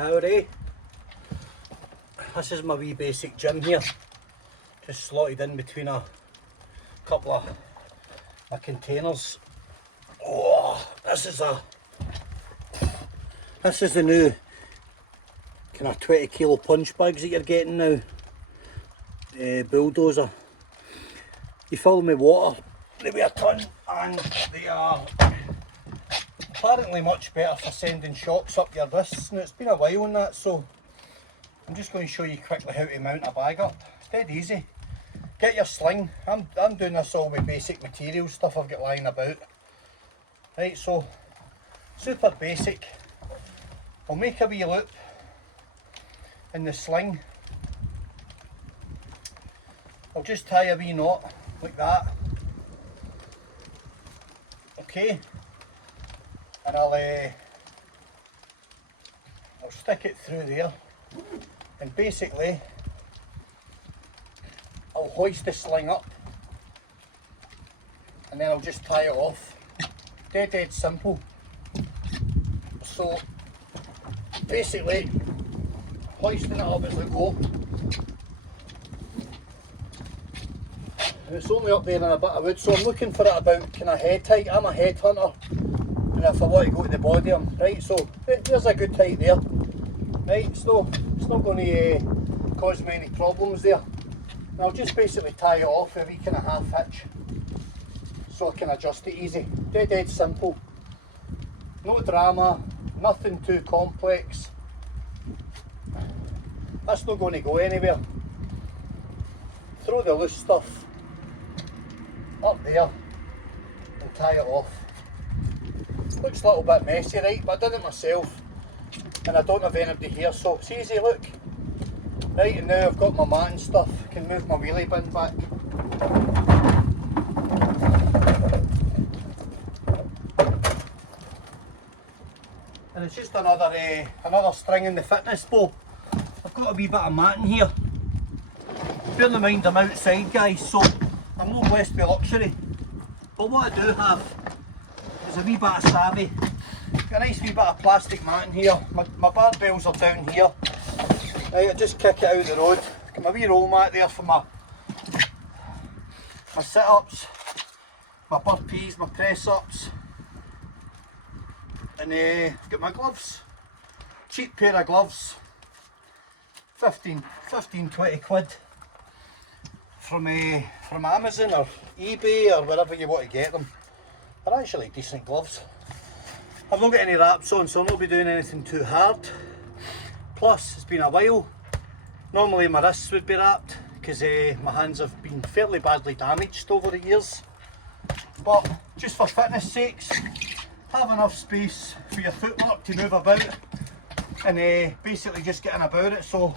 Howdy. This is my wee basic gym here, just slotted in between a couple of my containers. Oh, this is the new kind of 20 kilo punch bags that you're getting now. Bulldozer. You fill them with water, they weigh a ton, and they are apparently much better for sending shocks up your wrists. Now it's been a while on that, so I'm just going to show you quickly how to mount a bag up. It's dead easy. Get your sling. I'm doing this all with basic material stuff I've got lying about. Right, so super basic. I'll make a wee loop in the sling. I'll just tie a wee knot like that. Okay, and I'll stick it through there, and basically I'll hoist the sling up, and then I'll just tie it off. Dead simple. So basically hoisting it up as I go. And it's only up there in a bit of wood, so I'm looking for it about kind of head height. I'm a head hunter, and if I want to go to the body, right, so there's a good height there. Right, it's not going to cause me any problems there. And I'll just basically tie it off a wee kind of half hitch, so I can adjust it easy. Dead simple. No drama, nothing too complex. That's not going to go anywhere. Throw the loose stuff up there and tie it off. Looks a little bit messy, right, but I did it myself and I don't have anybody here, so it's easy, look. Right, and now I've got my mat and stuff, I can move my wheelie bin back. And it's just another string in the fitness bow. I've got a wee bit of matting here. Bear in mind I'm outside, guys, so I'm not blessed with luxury. But what I do have is a wee bit of savvy. Got a nice wee bit of plastic matting here. My barbells are down here. Right, I just kick it out the road. Got my wee roll mat there for my sit-ups, my burpees, my press-ups. And I've got my gloves. Cheap pair of gloves. 15, 20 quid. From Amazon or eBay or wherever you want to get them. They're actually decent gloves. I've not got any wraps on, so I'll not be doing anything too hard. Plus, it's been a while. Normally my wrists would be wrapped because my hands have been fairly badly damaged over the years. But just for fitness sakes, have enough space for your footwork to move about and basically just getting about it. So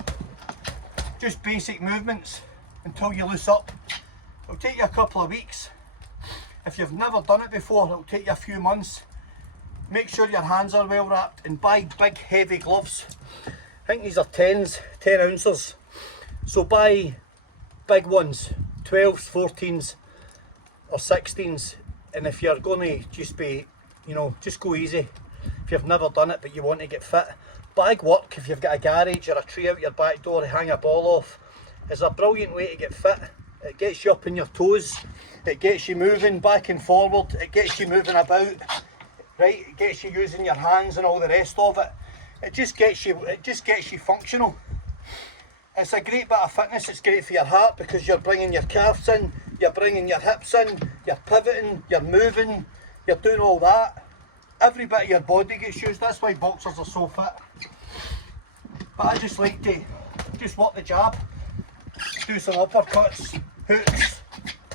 just basic movements until you loose up. It'll take you a couple of weeks. If you've never done it before, it'll take you a few months. Make sure your hands are well wrapped and buy big heavy gloves. I think these are 10 ounces. So buy big ones, 12s, 14s or 16s. And if you're going to just be, just go easy. If you've never done it but you want to get fit. Bag work, if you've got a garage or a tree out your back door to hang a ball off, is a brilliant way to get fit. It gets you up on your toes, it gets you moving back and forward, it gets you moving about, right? It gets you using your hands and all the rest of it. It just gets you functional. It's a great bit of fitness. It's great for your heart because you're bringing your calves in, you're bringing your hips in, you're pivoting, you're moving, you're doing all that. Every bit of your body gets used. That's why boxers are so fit. But I just like to just work the jab. Do some uppercuts, hooks,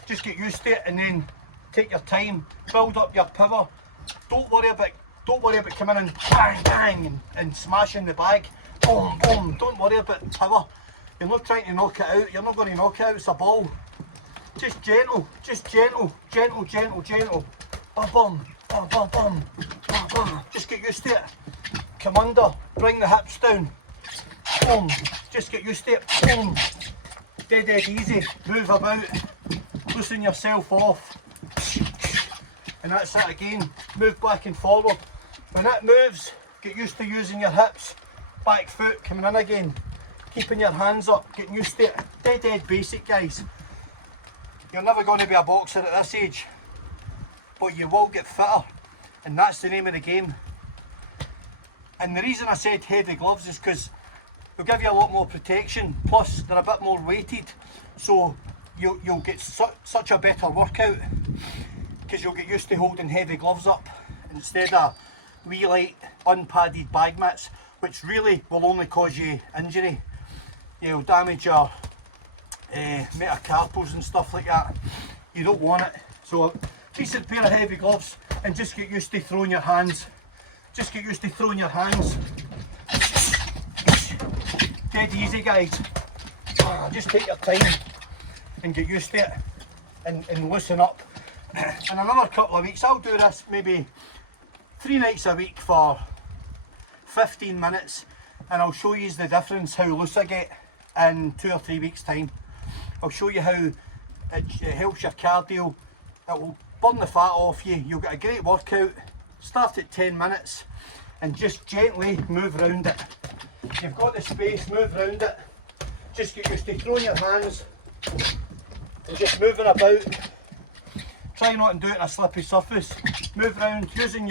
just get used to it and then take your time, build up your power. Don't worry about coming in bang bang and smashing the bag. Boom boom. Don't worry about power. You're not trying to knock it out, you're not going to knock it out, it's a ball. Just gentle. Bum bum, bum bum bum, bum bum. Just get used to it. Come under, bring the hips down. Boom. Just get used to it. Boom. Dead easy, move about, loosen yourself off, and that's it again, move back and forward. When it moves, get used to using your hips, back foot coming in again, keeping your hands up, getting used to it. Dead basic, guys. You're never going to be a boxer at this age, but you will get fitter, and that's the name of the game. And the reason I said heavy gloves is because they'll give you a lot more protection, plus they're a bit more weighted, so you'll get such a better workout, because you'll get used to holding heavy gloves up instead of wee light unpadded bag mitts, which really will only cause you injury. You'll damage your metacarpals and stuff like that. You don't want it. So a decent pair of heavy gloves, and just get used to throwing your hands. Just get used to throwing your hands. Dead easy, guys. Just take your time and get used to it, and loosen up. In another couple of weeks, I'll do this maybe 3 nights a week for 15 minutes, and I'll show you the difference, how loose I get in 2 or 3 weeks time. I'll show you how it helps your cardio. It will burn the fat off you. You'll get a great workout. Start at 10 minutes and just gently move around it. You've got the space, move around it. Just get used to throwing your hands and just moving about. Try not to do it on a slippy surface. Move around using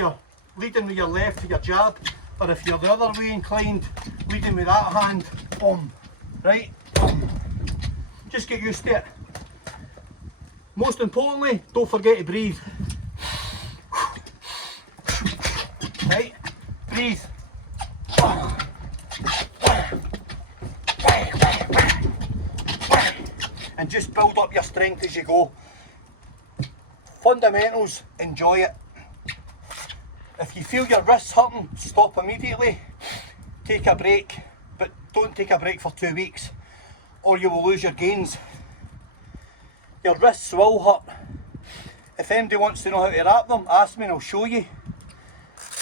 leading with your left for your jab, or if you're the other way inclined, leading with that hand. Boom. Right? Boom. Just get used to it. Most importantly, don't forget to breathe. Right? Breathe. And just build up your strength as you go. Fundamentals, enjoy it. If you feel your wrists hurting, stop immediately. Take a break, but don't take a break for 2 weeks, or you will lose your gains. Your wrists will hurt. If anybody wants to know how to wrap them, ask me and I'll show you.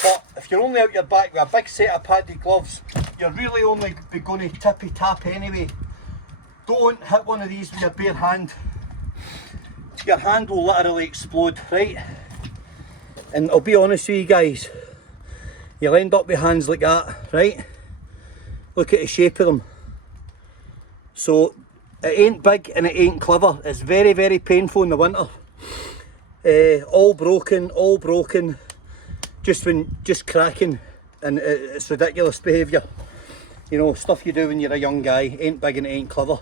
But if you're only out your back with a big set of padded gloves, you're really only going to tippy tap anyway. Don't hit one of these with your bare hand. Your hand will literally explode, right? And I'll be honest with you guys, you'll end up with hands like that, right? Look at the shape of them. So it ain't big and it ain't clever. It's very, very painful in the winter. All broken, just cracking, and it's ridiculous behaviour. You know, stuff you do when you're a young guy. Ain't big and it ain't clever.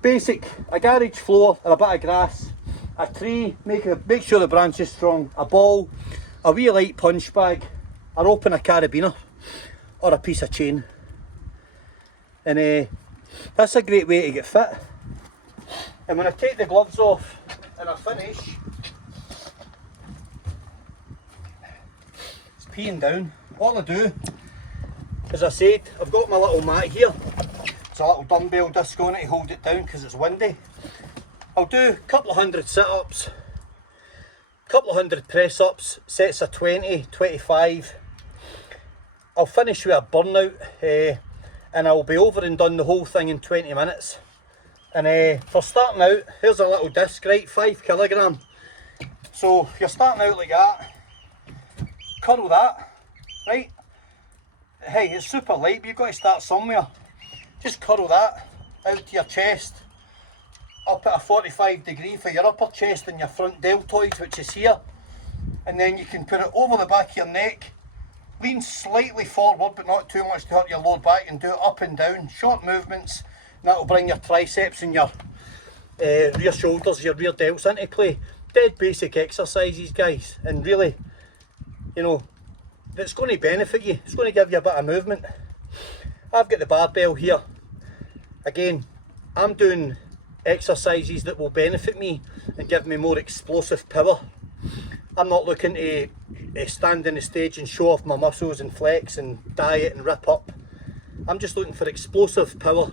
Basic, a garage floor or a bit of grass, a tree, make sure the branch is strong, a ball, a wee light punch bag, or open a carabiner, or a piece of chain. And that's a great way to get fit. And when I take the gloves off and I finish, it's peeing down. All I do, as I said, I've got my little mat here. It's a little dumbbell disc on it to hold it down because it's windy. I'll do a couple of 100 sit-ups, a couple of 100 press-ups, sets of 20, 25. I'll finish with a burnout, and I'll be over and done the whole thing in 20 minutes. And for starting out, here's a little disc, right, 5 kilogram. So if you're starting out like that, curl that, right? Hey, it's super light, but you've got to start somewhere. Just curl that out to your chest, up at a 45 degree for your upper chest and your front deltoids, which is here. And then you can put it over the back of your neck, lean slightly forward but not too much to hurt your lower back, and do it up and down, short movements, and that'll bring your triceps and your rear shoulders, your rear delts into play. Dead basic exercises, guys, and really, you know, it's going to benefit you. It's going to give you a bit of movement. I've got the barbell here. Again, I'm doing exercises that will benefit me and give me more explosive power. I'm not looking to stand on the stage and show off my muscles and flex and diet and rip up. I'm just looking for explosive power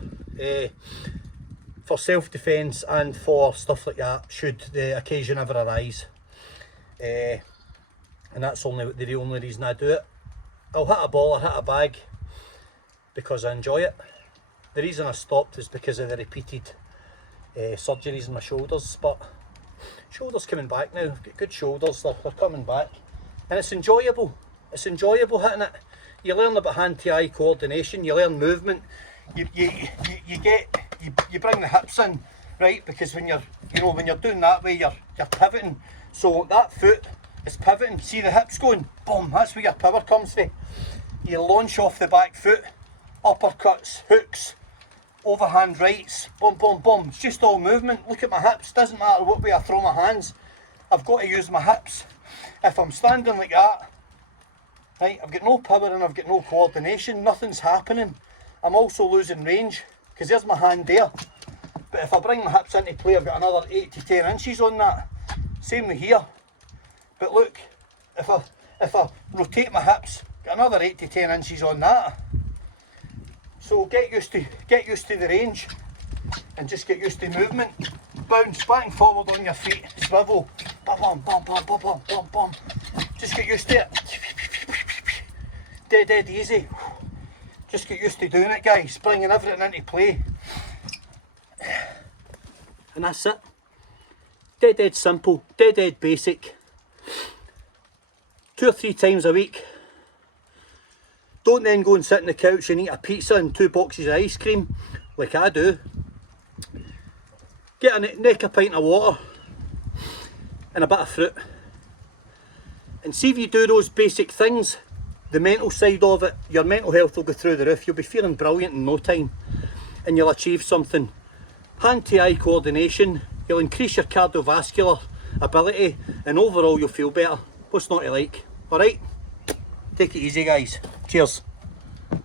for self-defence and for stuff like that, should the occasion ever arise. And that's the only reason I do it. I'll hit a ball or hit a bag because I enjoy it. The reason I stopped is because of the repeated surgeries in my shoulders, but shoulders coming back now. I've got good shoulders, they're coming back, and it's enjoyable. It's enjoyable hitting it. you learn about hand-to-eye coordination, you learn movement, you bring the hips in, right? Because when you're, you know, when you're doing that way, you're pivoting. So that foot is pivoting. See the hips going, boom, that's where your power comes from. You launch off the back foot, uppercuts, hooks, overhand rights, boom, boom, boom. It's just all movement. Look at my hips, doesn't matter what way I throw my hands, I've got to use my hips. If I'm standing like that, right, I've got no power and I've got no coordination, nothing's happening. I'm also losing range, because there's my hand there. But if I bring my hips into play, I've got another 8 to 10 inches on that. Same with here. But look, if I rotate my hips, got another 8 to 10 inches on that. So get used to the range, and just get used to movement. Bounce back and forward on your feet, swivel, bum bum bum bum bum bum bum bum. Just get used to it. Dead easy. Just get used to doing it, guys. Bringing everything into play. And that's it. Dead simple, dead basic. 2 or 3 times a week. Don't then go and sit on the couch and eat a pizza and 2 boxes of ice cream like I do. Get a pint of water and a bit of fruit. And see if you do those basic things, the mental side of it, your mental health will go through the roof. You'll be feeling brilliant in no time, and you'll achieve something. Hand-to-eye coordination, you'll increase your cardiovascular ability, and overall you'll feel better. What's not to like? Alright? Take it easy, guys. Cheers.